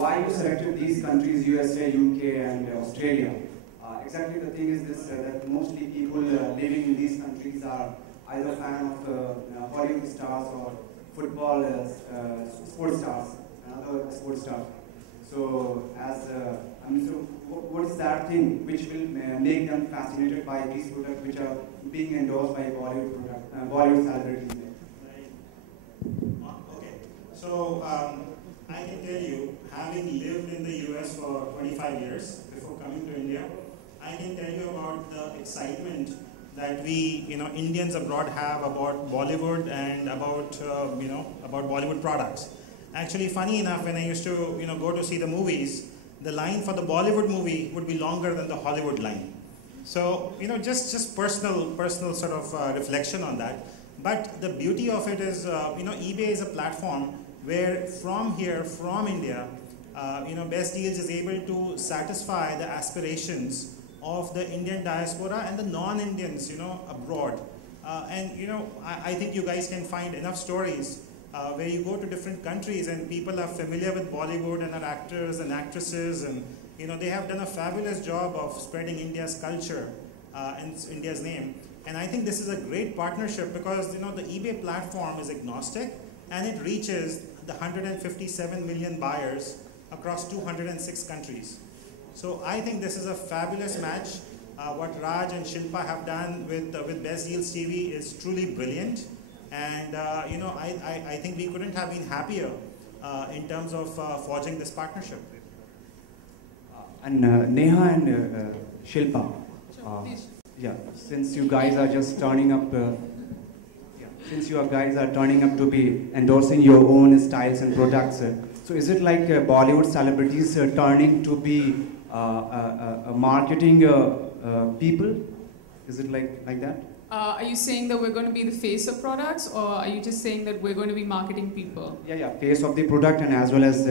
Why you selected these countries, USA, UK, and Australia? Exactly the thing is this, that mostly people living in these countries are either fan of Hollywood stars or football sports stars and other sports stars. So, what is that thing which will make them fascinated by these products which are being endorsed by Bollywood celebrities? Okay, so I can tell you, having lived in the US for 25 years before coming to India, I can tell you about the excitement that we, Indians abroad have about Bollywood and about, about Bollywood products. Actually, funny enough, when I used to, go to see the movies, the line for the Bollywood movie would be longer than the Hollywood line. So, just personal sort of reflection on that. But the beauty of it is, eBay is a platform where from here, from India, Best Deals is able to satisfy the aspirations of the Indian diaspora and the non-Indians, abroad. I think you guys can find enough stories where you go to different countries and people are familiar with Bollywood and are actors and actresses, and they have done a fabulous job of spreading India's culture and India's name. And I think this is a great partnership because the eBay platform is agnostic and it reaches the 157 million buyers across 206 countries. So I think this is a fabulous match. What Raj and Shilpa have done with Best Deals TV is truly brilliant. And I think we couldn't have been happier in terms of forging this partnership. And Neha and Shilpa, since you guys are just turning up, to be endorsing your own styles and products, so is it like Bollywood celebrities turning to be marketing people? Is it like that? Are you saying that we're going to be the face of products, or are you just saying that we're going to be marketing people? Yeah, face of the product and as well as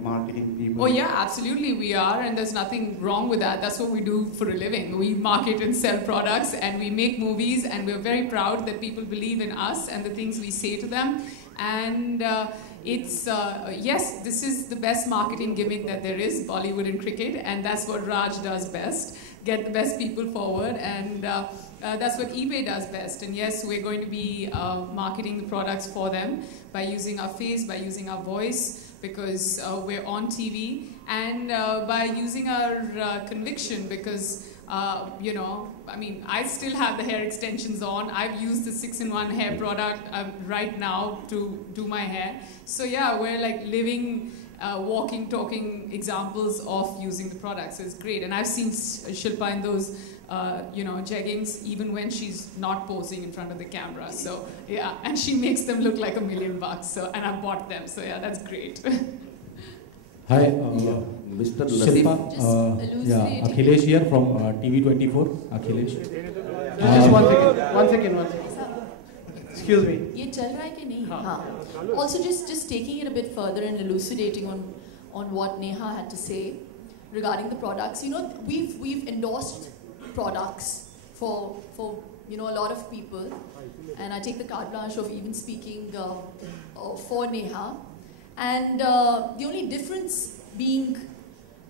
marketing people. Oh yeah, absolutely we are, and there's nothing wrong with that. That's what we do for a living. We market and sell products, and we make movies, and we're very proud that people believe in us and the things we say to them. And yes, this is the best marketing gimmick that there is, Bollywood and cricket, and that's what Raj does best. Get the best people forward, and that's what eBay does best. And yes, we're going to be marketing the products for them by using our face, by using our voice, because we're on TV, and by using our conviction, because I still have the hair extensions on. I've used the 6-in-1 hair product right now to do my hair. So yeah, we're like living, walking, talking examples of using the product. So it's great. And I've seen Shilpa in those, jeggings, even when she's not posing in front of the camera. So yeah, and she makes them look like $1 million. So, and I bought them. So yeah, that's great. Hi, Mr. Shilpa. Akhilesh here from TV24. Akhilesh. Just one second. Excuse me. ये चल रहा है कि नहीं? हाँ. Also, just taking it a bit further and elucidating on what Neha had to say regarding the products. We've endorsed products for a lot of people, and I take the carte blanche of even speaking for Neha. And the only difference being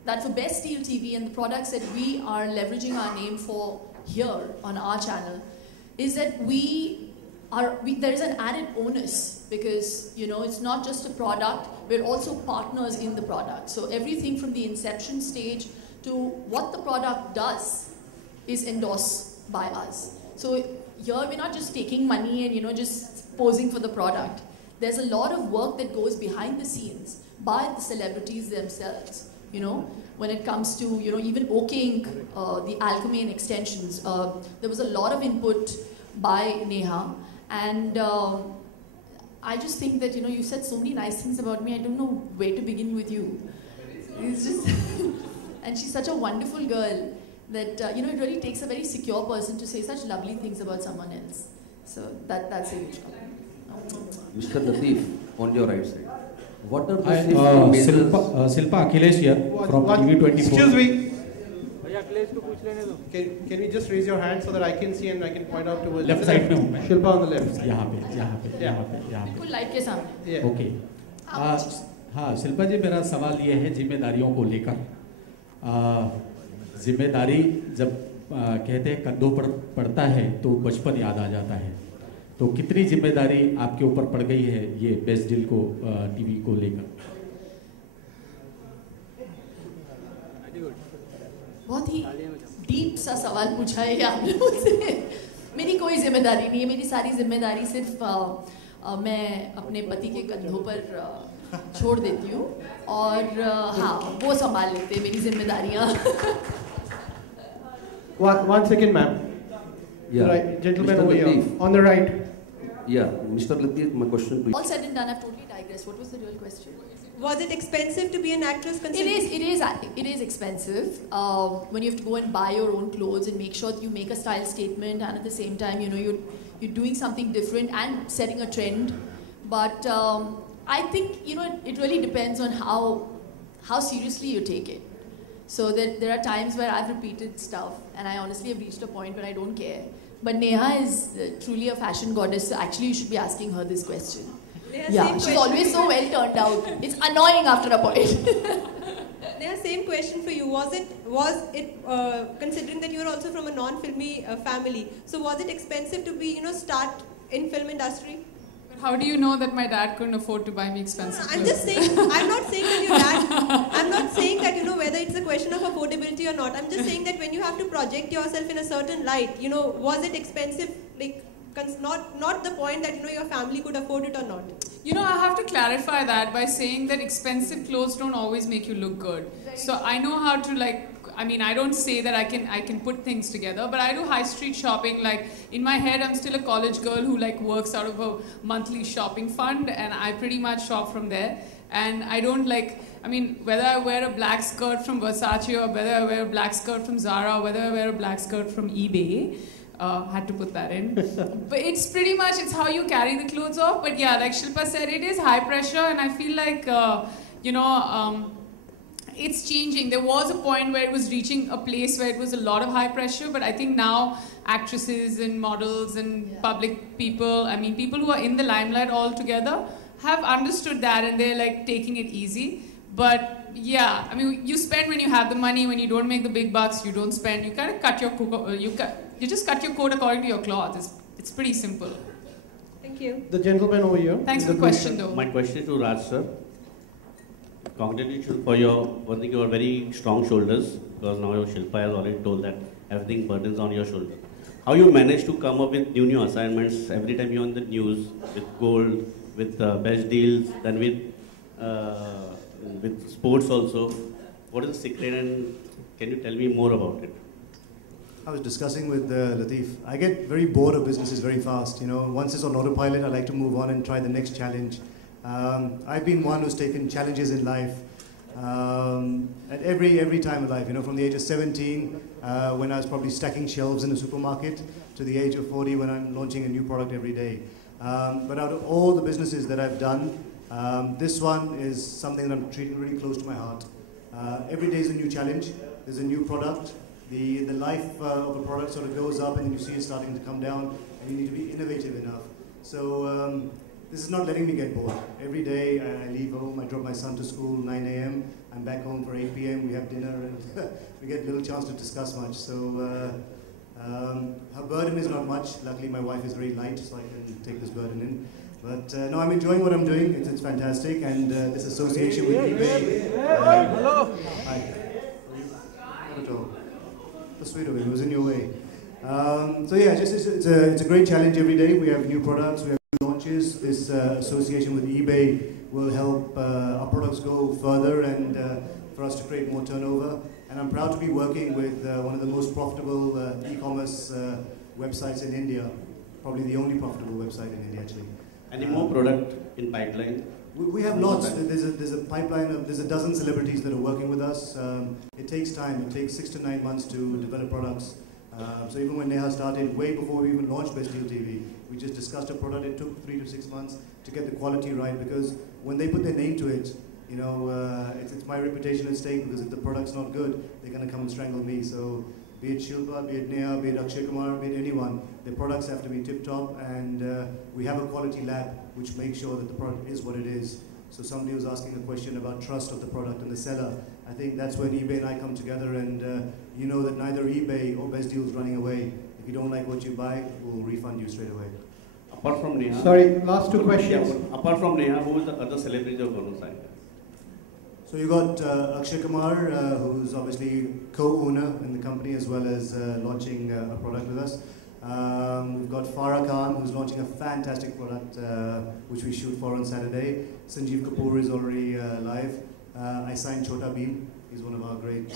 that for Best Deal TV and the products that we are leveraging our name for here on our channel is that there is an added onus, because it's not just a product, we're also partners in the product. So everything from the inception stage to what the product does is endorsed by us. So here we're not just taking money and just posing for the product. There's a lot of work that goes behind the scenes by the celebrities themselves, when it comes to, even okaying the Alchemy extensions. There was a lot of input by Neha, and I just think that, you said so many nice things about me, I don't know where to begin with you. It's just, and she's such a wonderful girl that, it really takes a very secure person to say such lovely things about someone else. So that's a huge compliment. Mr. Latif, on your right side. What are the Shilpa Akhilesh here from TV24. Excuse me. Can you just raise your hand so that I can see and I can point out towards left side में हूँ मैं. Shilpa on the left side. यहाँ पे. बिल्कुल light के सामने. Yeah. Okay. हाँ शिल्पा जी, मेरा सवाल ये है जिम्मेदारियों को लेकर. जिम्मेदारी जब कहते हैं कंधों पर पड़ता है तो बचपन याद आ जाता है. तो कितनी जिम्मेदारी आपके ऊपर पड़ गई है ये बेस्ट डील को टीवी को लेकर? बहुत ही डीप सा सवाल पूछा है आपने मुझसे. मेरी कोई जिम्मेदारी नहीं है. मेरी सारी जिम्मेदारी सिर्फ मैं अपने पति के कंधों पर छोड़ देती हूँ और हाँ वो संभाल लेते हैं मेरी जिम्मेदारियाँ. One second, ma'am. Yeah. Right, gentleman Mr. over here, Lateef. on the right. Yeah, Mr. Lateef, my question to you. All said and done, I've totally digressed. What was the real question? Was it expensive to be an actress? It is expensive when you have to go and buy your own clothes and make sure that you make a style statement, and at the same time, you know, you're doing something different and setting a trend. But I think, you know, it really depends on how seriously you take it. So there are times where I've repeated stuff and I honestly have reached a point where I don't care. But Neha is truly a fashion goddess, so actually you should be asking her this question. Yeah, she's always so well turned out. It's annoying after a point. Neha, same question for you. Was it considering that you're also from a non-filmy family, so was it expensive to be, you know, start in film industry? How do you know that my dad couldn't afford to buy me expensive clothes? I'm just saying, I'm not saying that your dad, I'm not saying that, you know, whether it's a question of affordability or not. I'm just saying that when you have to project yourself in a certain light, you know, was it expensive, like, not the point that, you know, your family could afford it or not? You know, I have to clarify that by saying that expensive clothes don't always make you look good. So I know how to, like, I mean, I don't say that I can put things together, but I do high street shopping. Like, in my head, I'm still a college girl who, like, works out of a monthly shopping fund, and I pretty much shop from there. And I don't, like, I mean, whether I wear a black skirt from Versace or whether I wear a black skirt from Zara or whether I wear a black skirt from eBay, had to put that in. But it's pretty much, it's how you carry the clothes off. But yeah, like Shilpa said, it is high pressure, and I feel like, you know, it's changing. There was a point where it was reaching a place where it was a lot of high pressure, but I think now actresses and models and public people, I mean, people who are in the limelight altogether have understood that, and they're like taking it easy. But yeah, I mean, you spend when you have the money. When you don't make the big bucks, you don't spend. You kind of cut your you just cut your coat according to your cloth. It's pretty simple. Thank you. The gentleman over here. Thanks for the question, though. My question to Raj sir. Congratulations for your, one thing, your very strong shoulders, because now your Shilpa has already told that everything burdens on your shoulder. How you manage to come up with new assignments every time you're on the news, with gold, with best deals, then with sports also. What is the secret, and can you tell me more about it? I was discussing with Lateef. I get very bored of businesses very fast. You know, once it's on autopilot, I like to move on and try the next challenge. I've been one who's taken challenges in life at every time of life. You know, from the age of 17, when I was probably stacking shelves in a supermarket, to the age of 40 when I'm launching a new product every day. But out of all the businesses that I've done, this one is something that I'm treating really close to my heart. Every day is a new challenge. There's a new product. The life of a product sort of goes up, and then you see it starting to come down, and you need to be innovative enough. So this is not letting me get bored. Every day I leave home, I drop my son to school 9 a.m. I'm back home for 8 p.m. We have dinner, and we get little chance to discuss much. So her burden is not much. Luckily, my wife is very light, so I can take this burden in. But no, I'm enjoying what I'm doing. It's fantastic, and this association with eBay. Hello. Hi. Not at all. So sweet of it. It was in your way. So yeah, it's a great challenge every day. We have new products. We have launches. This association with eBay will help our products go further and for us to create more turnover. And I'm proud to be working with one of the most profitable e-commerce websites in India, probably the only profitable website in India actually. Any more product in pipeline? We have lots. There's a pipeline of, there's a dozen celebrities that are working with us. It takes time. It takes 6 to 9 months to develop products. So even when Neha started, way before we even launched Best Deal TV, we just discussed a product. It took 3 to 6 months to get the quality right, because when they put their name to it, You know, it's my reputation at stake, because if the product's not good, they're going to come and strangle me. So be it Shilpa, be it Neha, be it Akshay Kumar, be it anyone, their products have to be tip-top, and we have a quality lab which makes sure that the product is what it is. So somebody was asking a question about trust of the product and the seller. I think that's when eBay and I come together, and you know that neither eBay or Best Deal is running away. If you don't like what you buy, we'll refund you straight away. Apart from Neha. Sorry, last two questions. Yeah, apart from Neha, who is the other celebrity you're going to sign? So you got Akshay Kumar, who's obviously co-owner in the company, as well as launching a product with us. We've got Farah Khan, who's launching a fantastic product, which we shoot for on Saturday. Sanjeev Kapoor is already live. I signed Chota Bheem. He's one of our great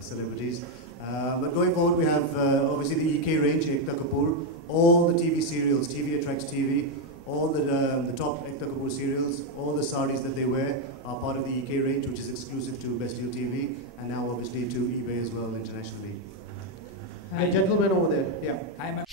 celebrities. But going forward, we have obviously the EK range, Ekta Kapoor, all the TV serials, TV Attracts TV, all the top Ekta Kapoor serials, all the saris that they wear are part of the EK range, which is exclusive to Best Deal TV, and now obviously to eBay as well internationally. The gentleman over there, yeah. I'm